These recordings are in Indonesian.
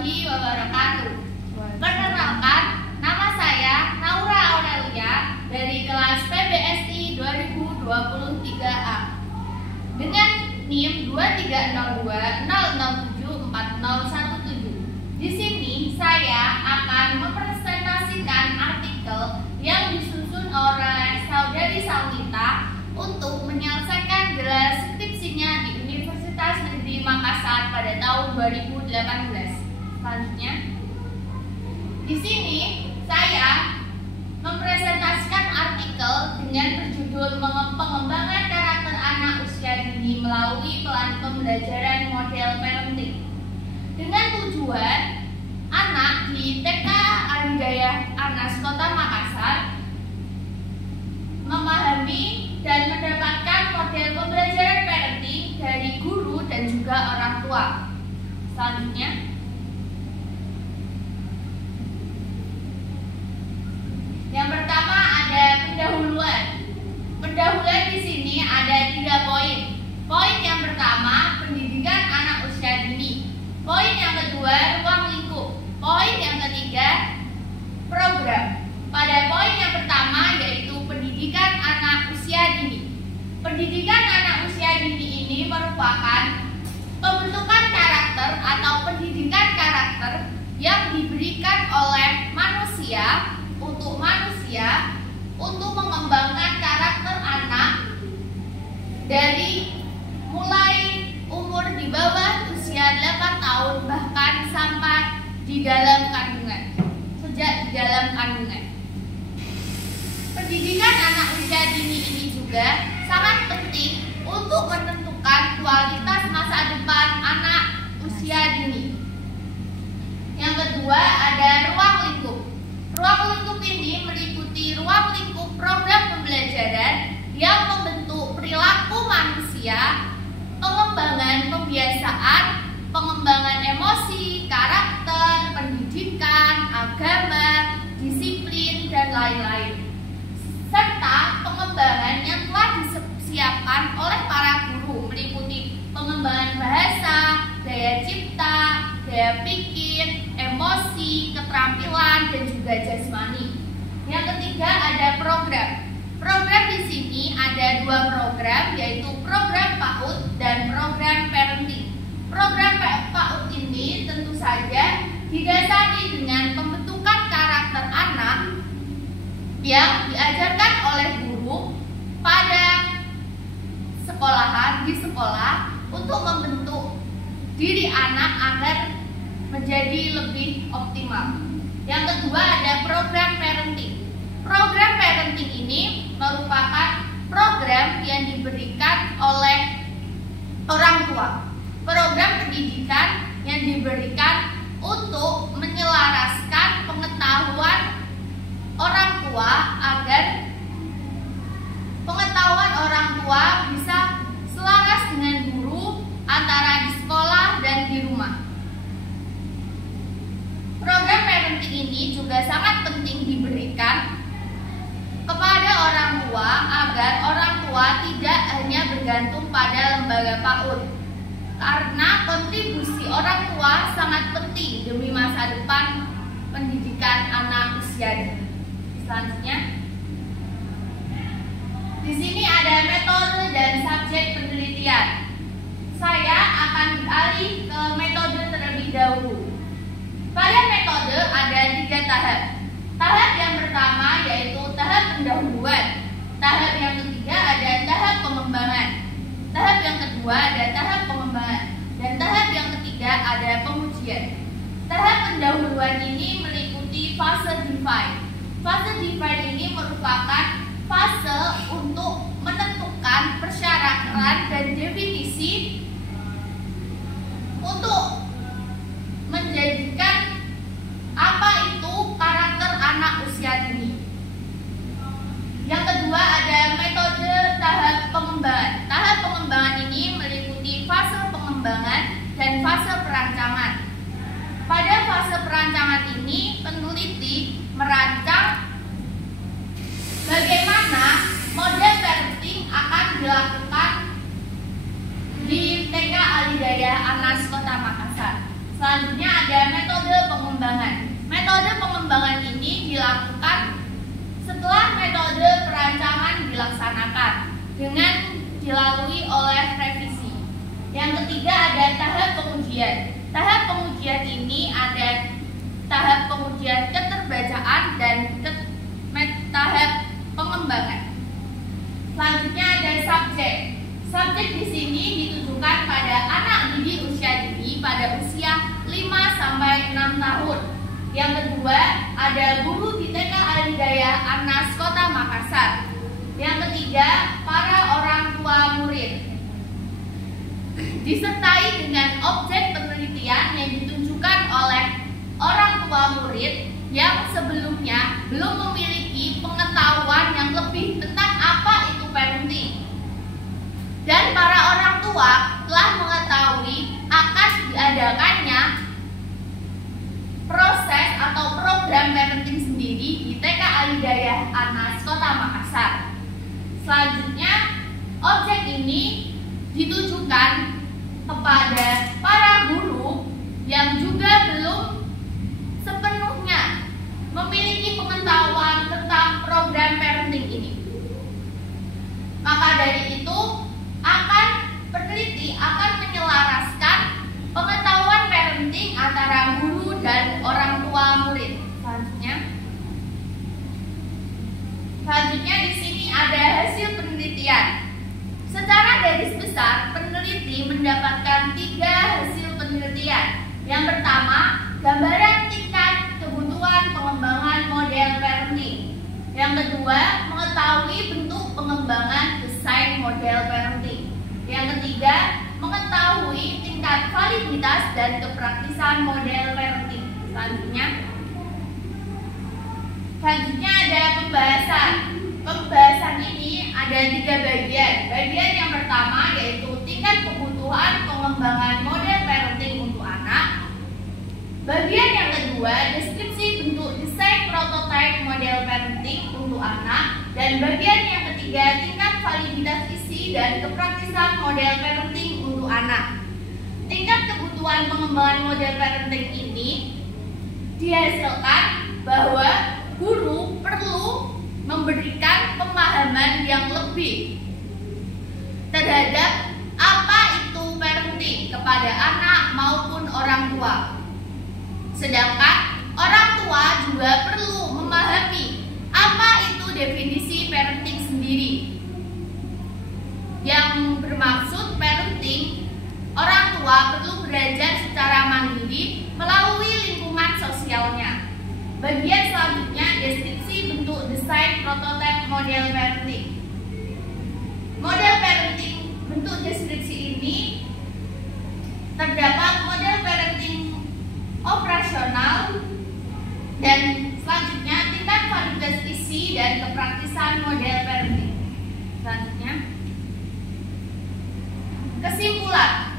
warahmatullahi wabarakatuh. Perkenalkan, nama saya Naura Aurelia dari kelas PBSI 2023A dengan NIM 2302007417. Di sini saya akan mempresentasikan artikel yang disusun oleh saudari Saulita untuk menyelesaikan gelar skripsinya di Universitas Negeri Makassar pada tahun 2018. Selanjutnya, di sini saya mempresentasikan artikel dengan berjudul Pengembangan Karakter Anak Usia Dini melalui Pelan Pembelajaran Model Parenting, dengan tujuan anak di TK Alhidayah Anas Kota Makassar memahami dan mendapatkan model pembelajaran parenting dari guru dan juga orang tua. Selanjutnya, yang pertama ada pendahuluan. Pendahuluan di sini ada 3 poin. Poin yang pertama, pendidikan anak usia dini. Poin yang kedua, ruang lingkup. Poin yang ketiga, program. Pada poin yang pertama yaitu pendidikan anak usia dini. Pendidikan anak usia dini ini merupakan pembentukan karakter atau pendidikan karakter yang diberikan oleh manusia untuk mengembangkan karakter anak dari mulai umur di bawah usia 8 tahun bahkan sampai di dalam kandungan, sejak di dalam kandungan. Pendidikan anak usia dini ini juga sangat penting untuk menentukan kualitas masa depan anak usia dini. Yang kedua ada ruang lingkup. Ruang lingkup ini meliputi ruang lingkup program pembelajaran yang membentuk perilaku manusia, pengembangan kebiasaan, pengembangan emosi, karakter, pendidikan, agama, disiplin, dan lain-lain, serta pengembangan yang telah disiapkan oleh para guru meliputi pengembangan bahasa, daya cipta, daya pikir, emosi, keterampilan, dan juga jasmani. Yang ketiga ada program. Program di sini ada 2 program, yaitu program PAUD dan program parenting. Program PAUD ini tentu saja didasari dengan pembentukan karakter anak yang diajarkan oleh guru pada di sekolah untuk membentuk diri anak agar menjadi lebih optimal. Yang kedua ada program parenting. Program parenting ini merupakan program yang diberikan oleh orang tua. Program pendidikan yang diberikan untuk menyelaraskan pengetahuan orang tua agar pengetahuan orang tua bisa selaras dengan guru antara di sekolah dan di rumah. Program parenting ini juga sangat penting diberikan kepada orang tua agar orang tua tidak hanya bergantung pada lembaga PAUD, karena kontribusi orang tua sangat penting demi masa depan pendidikan anak usia dini. Selanjutnya, di sini ada metode dan subjek penelitian. Saya akan beralih ke metode terlebih dahulu. Pada metode ada 3 tahap. Tahap yang pertama yaitu tahap pendahuluan. Tahap yang ketiga ada tahap pengembangan. Tahap yang kedua ada tahap pengembangan. Dan tahap yang ketiga ada pengujian. Tahap pendahuluan ini meliputi fase define. Fase define ini merupakan fase untuk menentukan persyaratan dan definisi untuk menjadikan apa itu karakter anak usia dini. Yang kedua ada metode tahap pengembangan. Tahap pengembangan ini meliputi fase pengembangan dan fase perancangan. Pada fase perancangan ini peneliti merancang bagaimana model parenting akan dilakukan di TK Alhidayah Anas Kota Makassar. Selanjutnya ada metode metode pengembangan. Metode pengembangan ini dilakukan setelah metode perancangan dilaksanakan dengan dilalui oleh revisi. Yang ketiga ada tahap pengujian. Tahap pengujian ini ada tahap pengujian keterbacaan dan tahap pengembangan. Selanjutnya ada subjek. Subjek di sini ditujukan pada anak didik usia dini pada usia 5 sampai 6 tahun. Yang kedua ada guru di TK Alhidayah Anas Kota Makassar. Yang ketiga para orang tua murid. Disertai dengan objek penelitian yang ditunjukkan oleh orang tua murid yang sebelumnya belum memiliki pengetahuan yang lebih tentang apa itu parenting. Dan para orang tua telah mengetahui akan diadakannya proses atau program parenting sendiri di TK Alhidayah Anas Kota Makassar. Selanjutnya, objek ini ditujukan kepada para guru yang juga belum sepenuhnya memiliki pengetahuan tentang program parenting ini. Maka dari itu, peneliti akan menyelaraskan pengetahuan parenting antara guru dan orang tua murid. Selanjutnya di sini ada hasil penelitian. Secara garis besar, peneliti mendapatkan 3 hasil penelitian. Yang pertama, gambaran tingkat kebutuhan pengembangan model parenting. Yang kedua, mengetahui bentuk pengembangan desain model parenting. Yang ketiga, mengetahui tingkat validitas dan kepraktisan model parenting. Selanjutnya ada pembahasan. Pembahasan ini ada 3 bagian. Bagian yang pertama yaitu tingkat kebutuhan pengembangan model parenting untuk anak. Bagian yang kedua, deskripsi bentuk desain prototipe model parenting untuk anak. Dan bagian yang ketiga, tingkat validitas isi dan kepraktisan model parenting untuk anak. Tingkat kebutuhan pengembangan model parenting ini dihasilkan bahwa guru perlu memberikan pemahaman yang lebih terhadap apa itu parenting kepada anak maupun orang tua. Sedangkan orang tua juga perlu memahami apa itu definisi parenting sendiri. Yang bermaksud parenting, orang tua perlu belajar secara mandiri melalui lingkungan sosialnya. Bagian selanjutnya, deskripsi bentuk desain prototipe model parenting. Model parenting bentuk deskripsi ini terdapat model parenting operasional dan selanjutnya tingkat validitas isi dan kepraktisan model parenting. Selanjutnya, kesimpulan.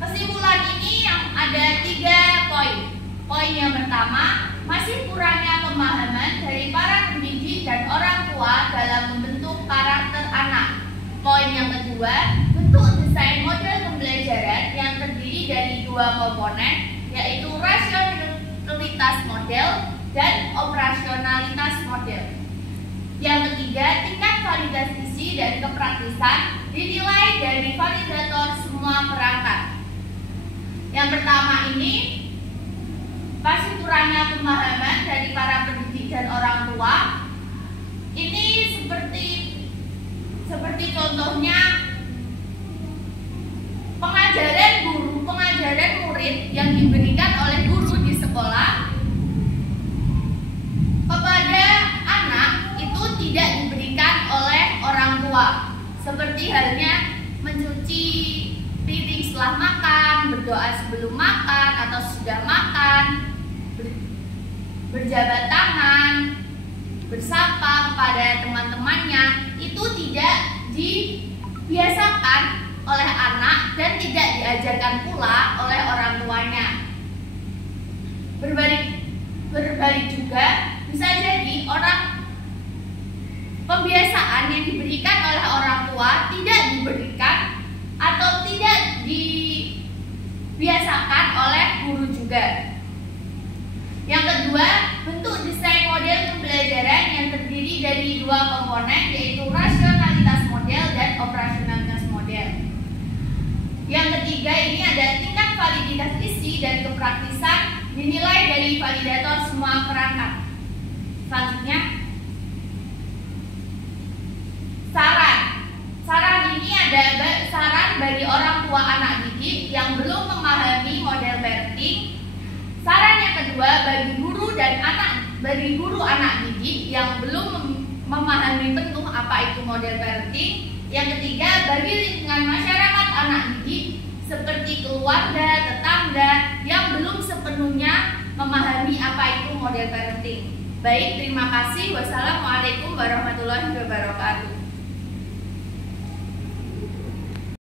Kesimpulan ini yang ada 3 poin. Poin yang pertama, masih kurangnya pemahaman dari para pendidik dan orang tua dalam membentuk karakter anak. Poin yang kedua, bentuk desain model pembelajaran yang terdiri dari 2 komponen, yaitu rasionalitas model dan operasionalitas model. Yang ketiga, tingkat validitas isi dan kepraktisan dinilai dari validator semua perangkat. Yang pertama ini, masih kurangnya pemahaman dari para pendidik dan orang tua. Ini seperti contohnya pengajaran murid yang diberikan oleh guru di sekolah kepada anak itu tidak diberikan oleh orang tua. Seperti halnya mencuci piring setelah makan, berdoa sebelum makan atau sudah makan, berjabat tangan, bersapa kepada teman-temannya, itu tidak dibiasakan oleh anak dan tidak diajarkan pula oleh orang tuanya. Berbalik juga bisa jadi pembiasaan yang diberikan oleh orang tua tidak diberikan atau tidak dibiasakan oleh guru juga. juga. Yang kedua, bentuk desain model pembelajaran yang terdiri dari dua komponen, yaitu rasionalitas model dan operasionalitas model. Yang ketiga, ini ada tingkat validitas isi dan kepraktisan dinilai dari validator semua perangkat. Selanjutnya, saran ini ada saran bagi orang tua anak didik yang belum memahami model parenting. Saran yang kedua bagi guru anak didik yang belum memahami penuh apa itu model parenting. Yang ketiga bagi lingkungan masyarakat anak didik seperti keluarga, tetangga yang belum sepenuhnya memahami apa itu model parenting. Baik, terima kasih. Wassalamualaikum warahmatullahi wabarakatuh.